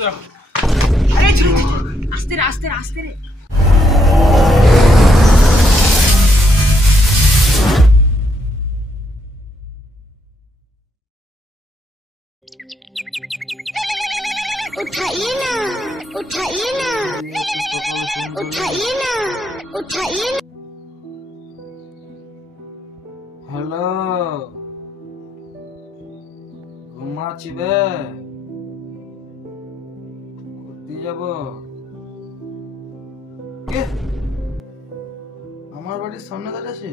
আরে আস্তে রে আস্তে আস্তে রে। उठाइए ना उठाइए ना उठाइए ना उठाइए ना। हेलो ঘুমাচ্ছিবে ঘুরতে যাব কে আমার বাড়ির সামনে দাঁড়িয়ে আছে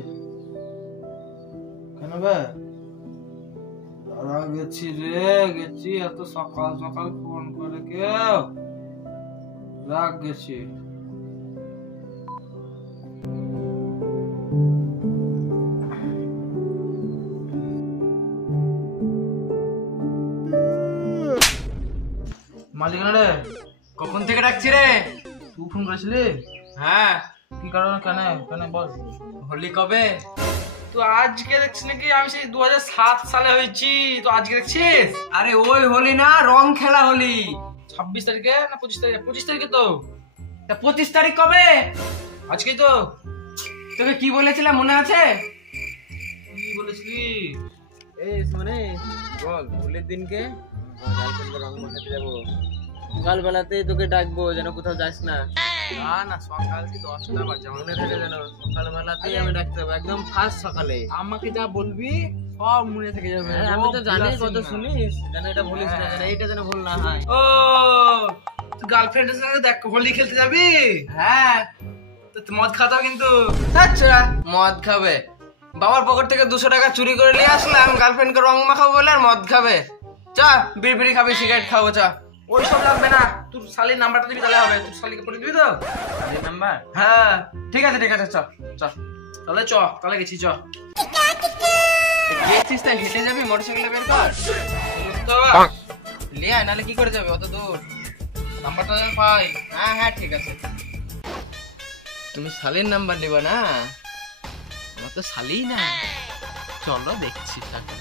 কেন বে গেছি এত সকাল সকাল ফোন করে কেউ রাগ গেছি মালিক রে কখন থেকে ডাকছি রে? তুই ফোন করেছিলি? হ্যাঁ। কি কারণে কেন কেন বল। হোলি কবে? তুই আজকে দেখছিস নাকি? আমি সেই 2007 সালে হয়েছি, তো আজকে দেখছিস? আরে ওই হোলি না, রং খেলা হোলি। 26 তারিখে না 25 তারিখে? 25 তারিখে তো। 25 তারিখ কবে? আজকেই তো। তোকে কি বলেছিলাম মনে আছে? কি বলেছিলি? এই শোনে বল, হোলির দিনকে গার্লফ্রেন্ডকে রং মাখাতে যাবো, সকালবেলাতেই তোকে ডাকবো, যেন কোথাও যাস না। না না, সকাল কি 10টা বাজে, মনে থাকে যেন সকালবেলাতেই আমি ডাকতে হবে, একদম ফার্স্ট সকালে। আমাকে যা বলবি সব মনে থেকে যাবে। আমি তো জানি কত শুনিস, যেন এটা ভুলিস না, যেন এইটা যেন ভুল না হয়। ও তুই গার্লফ্রেন্ডের সঙ্গে দেখ হোলি খেলতে যাবি? হ্যাঁ, তো মদ খাতাও কিন্তু। আচ্ছা, মদ খাবে? বাবার পকেট থেকে 200 টাকা চুরি করে নিয়ে আসলাম, গার্লফ্রেন্ডকে রং মাখাবো বলে আর মদ খাবে? চা বিড়ি খাবি, সিগারেট খাবো, চা। ওই সব লাগবে না, তোর শালির নাম্বারটা দিবি তাহলে হবে। তোর শালিকে পড়ে দিবি তো এই নাম্বার? হ্যাঁ ঠিক আছে চ চ তাহলে চ, তাহলে গেছি চ। গেছিস তাই হেঁটে যাবি? মোটরসাইকেলটা বের কর লে আয়, নাহলে কি করে যাবে অত দূর? নাম্বারটা যেন পাই। হ্যাঁ হ্যাঁ ঠিক আছে। তুমি শালির নাম্বার দিবা না? আমার তো শালি না। চলো দেখছি তাকে।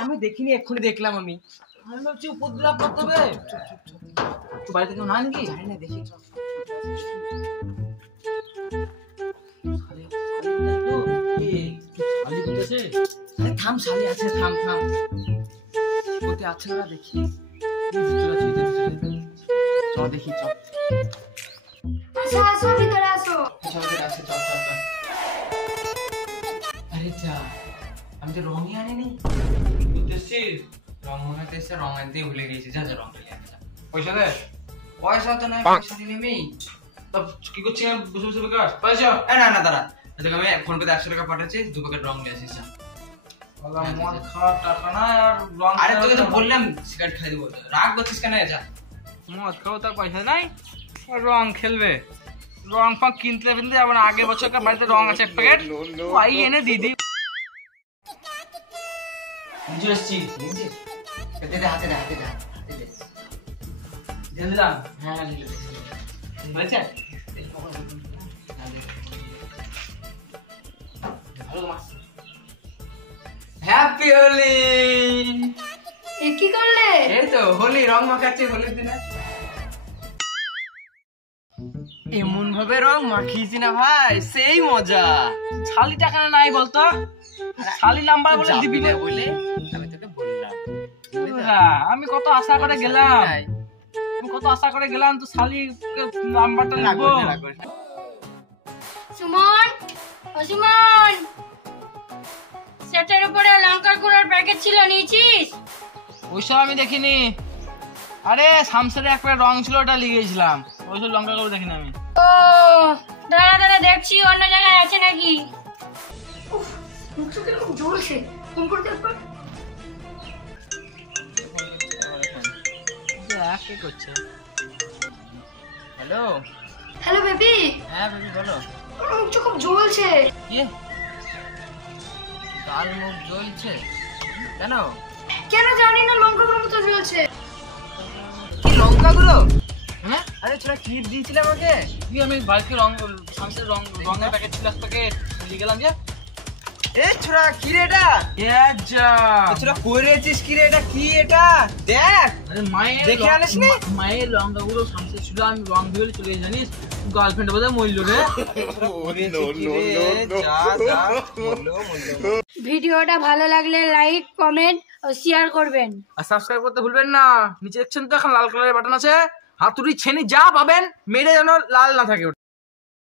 আমি দেখিনি, এক্ষুনি দেখলাম আমি। আমি ভাবছি উপদ্রব করতে হবে। বাড়িতে কেউ না নাকি? জানি না, দেখি চল। থাম, শালি আছে, থাম থাম। কোথায় আছে না দেখি। চল দেখি, চল। আসো আসো ভিতরে আসো। আরে যা, আমি তো রঙই আনিনি। রং মনে এসে রং আনতেই ভুলে গেছি। যা যা রং খেলে আনে। পয়সা দে। পয়সা তো নাই, পয়সা দিলে আমি তব কি করছি? বসে বসে বেকার। পয়সা না না দাঁড়া, তোকে আমি ফোন পে 100 টাকা পাঠাচ্ছি, 2 প্যাকেট রং নিয়ে আসিস। মদ খাওয়ার টাকা না আর রং। আরে তোকে তো বললাম সিগারেট খাই দেবো, রাগ করছিস কেন? যা, মদ খাও তার পয়সা নাই, রং খেলবে। রং ফাং কিনতে যাবো না। আগের বছরকার বাড়িতে রং আছে 1 প্যাকেট, ওই এনে দিদি। বুঝে এসছি। হাতে দে হাতে দে হাতে দে দিলাম। হ্যাঁ বলেছে হ্যাপি হোলি। এ কি করলে? এই তো হোলি, রং মাখাচ্ছি হোলির দিনে। এমন ভাবে রং মাখিয়েছি না ভাই, সেই মজা। শালি টাকা নাই বলতো? শালি নাম্বার বলে দিবি না বলে আমি তোকে বললাম। আমি কত আশা করে গেলাম, তো শালি নাম্বারটা লাগবো। সুমন, ও সুমন, সেটের উপরে লঙ্কার গুঁড়োর প্যাকেট ছিল, নিয়েছিস? ওইসব আমি দেখিনি। আরে শামসের একটা রং ছিল, ওটা লিখেছিলাম। ওইসব লঙ্কা গুঁড়ো দেখিনি আমি। ও দাঁড়া দাঁড়া, দেখছি অন্য জায়গায় আছে নাকি। মুখটা কিরকম জ্বলছে, ফোন করতে একবার। কে করছে? হ্যালো। হ্যালো বেবি, হ্যাঁ বেবি বলো। আমার মুখটা খুব জ্বলছে। কি গাল মুখ জ্বলছে কেন? কেন জানি না, লঙ্কাগুলোর মতো জ্বলছে। কি লঙ্কা গুলো? হ্যাঁ আরে ছোড়া কি দিয়েছিলে আমাকে? কি আমি বাইকে রং সামসের রঙের প্যাকেট ছিল তোকে নিয়ে গেলাম যে। এ ছোড়া কি রে এটা? যা ছোড়া করেছিস কি রে এটা? কি এটা দেখ। আরে মায়ের দেখে আনিস নি? মায়ের লঙ্কাগুলো সামসে ছিল, আমি রং ধুয়ে চলে গেছি জানিস। গার্লফ্রেন্ড বোধহয় মরল রে। ভিডিওটা ভালো লাগলে লাইক, কমেন্ট ও শেয়ার করবেন। আর সাবস্ক্রাইব করতে ভুলবেন না। নিচে দেখছেন তো এখন লাল কালারের বাটন আছে, হাতুড়ি ছেনি যা পাবেন মেরে যেন লাল না থাকে।